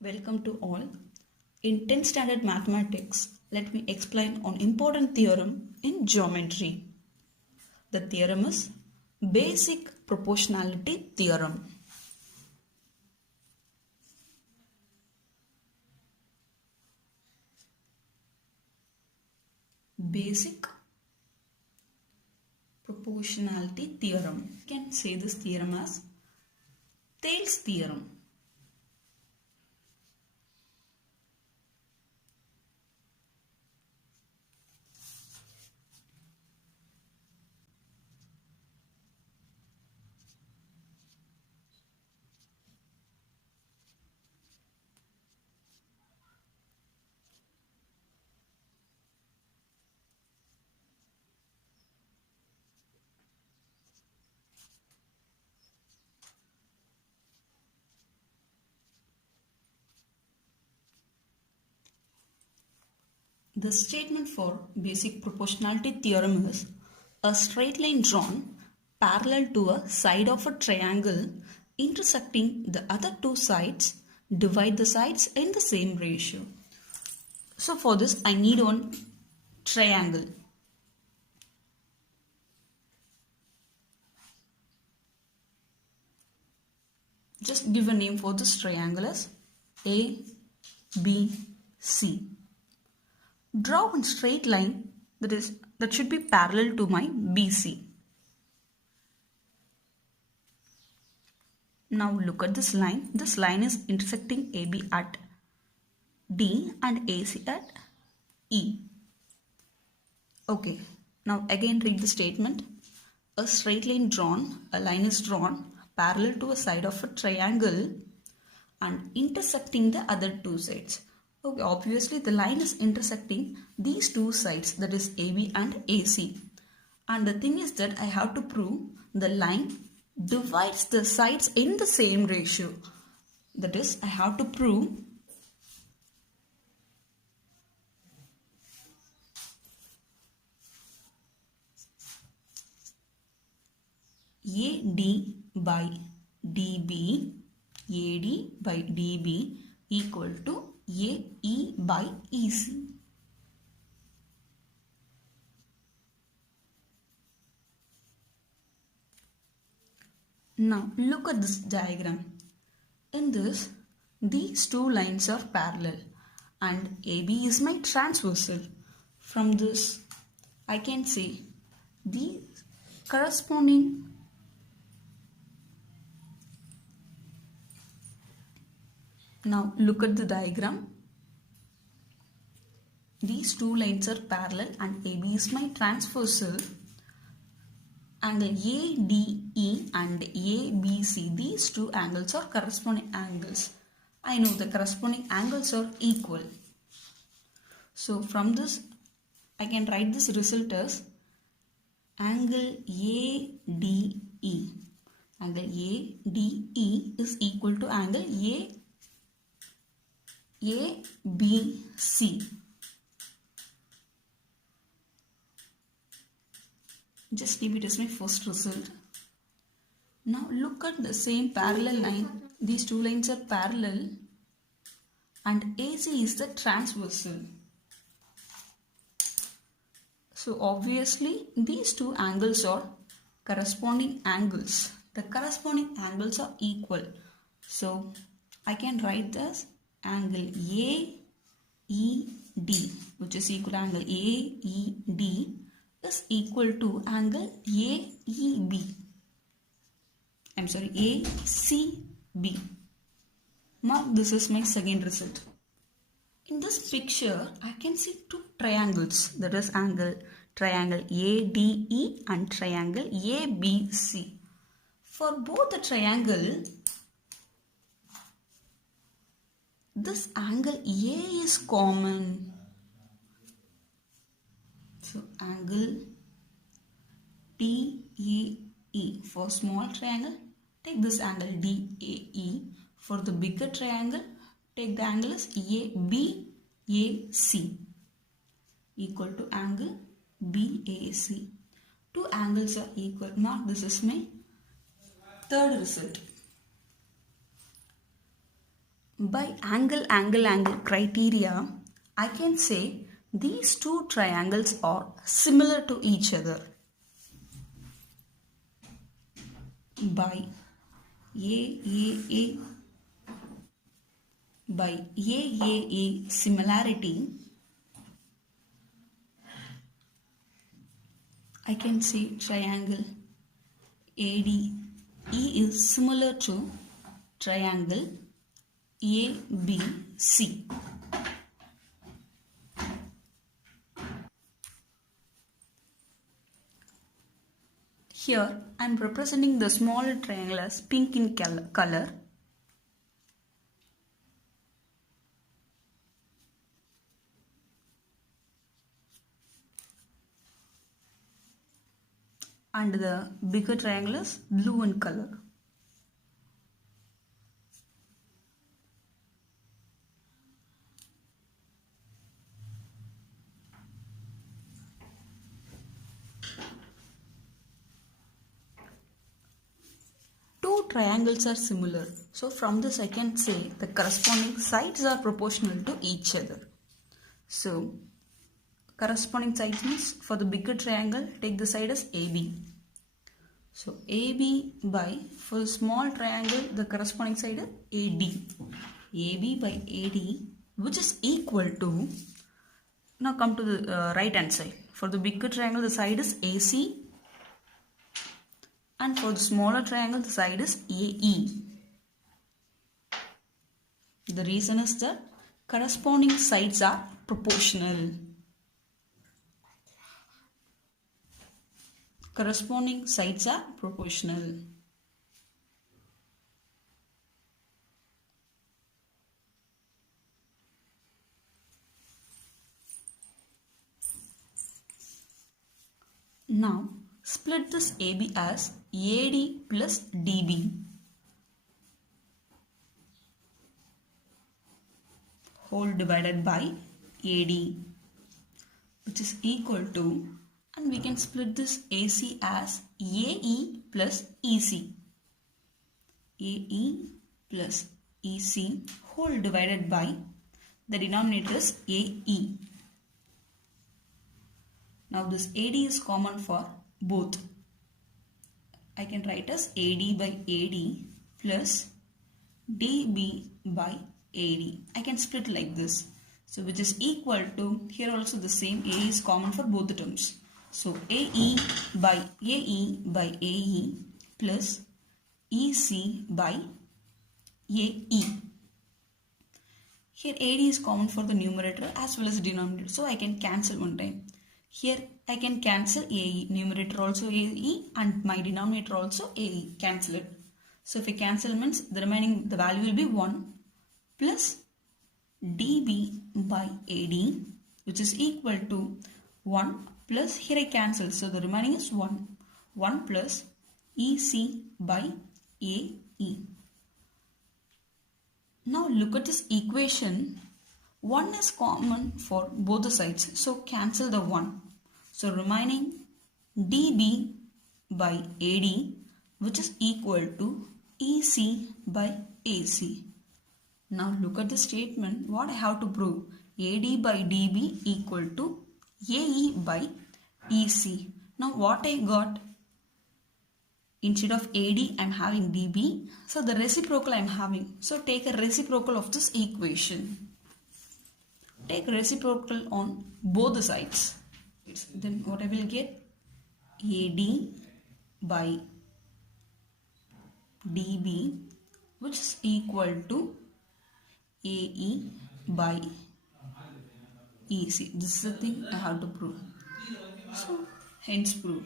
Welcome to all. In 10th standard mathematics, let me explain an important theorem in geometry. The theorem is basic proportionality theorem. Basic proportionality theorem. You can say this theorem as Thales theorem. The statement for basic proportionality theorem is a straight line drawn parallel to a side of a triangle intersecting the other two sides divide the sides in the same ratio. So for this I need one triangle. Just give a name for this triangle as A, B, C. Draw one straight line that should be parallel to my BC. Now look at this line. This line is intersecting AB at D and AC at E. Okay, now again read the statement. A straight line drawn, a line is drawn parallel to a side of a triangle and intersecting the other two sides. Okay, obviously the line is intersecting these two sides, that is AB and AC. And the thing is that I have to prove the line divides the sides in the same ratio. That is, I have to prove AD by DB, AD by DB equal to AE by EC. Now look at this diagram. In this, these two lines are parallel and AB is my transversal. From this, I can say the corresponding Now look at the diagram. These two lines are parallel and AB is my transversal. Angle ADE and ABC, these two angles are corresponding angles. I know the corresponding angles are equal. So from this, I can write this result as angle ADE. Angle ADE is equal to angle ABC. Just leave it as my first result. Now look at the same parallel line. These two lines are parallel and AC is the transversal. So obviously these two angles are corresponding angles. The corresponding angles are equal. So I can write this angle AED, which is equal to angle AED is equal to angle AEB. I'm sorry, ACB. Now this is my second result. In this picture, I can see two triangles, that is triangle ADE and triangle ABC. For both the triangle, this angle A is common. So angle DAE. For small triangle, take this angle DAE. For the bigger triangle, take the angle as ABAC equal to angle BAC. Two angles are equal. Now this is my third result. By angle criteria, I can say these two triangles are similar to each other. By AAA similarity, I can say triangle ADE is similar to triangle ABC. Here I am representing the smaller triangle as pink in color. And the bigger triangle is blue in color. Two triangles are similar. So from this I can say the corresponding sides are proportional to each other. So corresponding sides means for the bigger triangle take the side as AB. So AB by, for the small triangle the corresponding side is AD. AB by AD, which is equal to, now come to the right hand side. For the bigger triangle the side is AC, and for the smaller triangle the side is AE. The reason is that corresponding sides are proportional. Corresponding sides are proportional. Now split this AB as AD plus DB. Whole divided by AD, which is equal to, and we can split this AC as AE plus EC. AE plus EC whole divided by, the denominator is AE. Now this AD is common for both. I can write as AD by AD plus DB by AD. I can split like this. So which is equal to, here also the same, A is common for both the terms. So AE by AE plus EC by AE. Here AD is common for the numerator as well as the denominator. So I can cancel one time. Here I can cancel AE, numerator also AE and my denominator also AE, cancel it. So if I cancel means the remaining, the value will be 1 plus DB by AD, which is equal to 1 plus, here I cancel, so the remaining is 1 plus EC by AE. Now look at this equation. 1 is common for both the sides, so cancel the 1. So remaining DB by AD, which is equal to EC by AC. Now look at the statement. What I have to prove? AD by DB equal to AE by EC. Now what I got? Instead of AD I am having DB. So the reciprocal I am having. So take a reciprocal of this equation. Take reciprocal on both the sides. Then what I will get? AD by DB, which is equal to AE by EC. This is the thing I have to prove. So hence prove.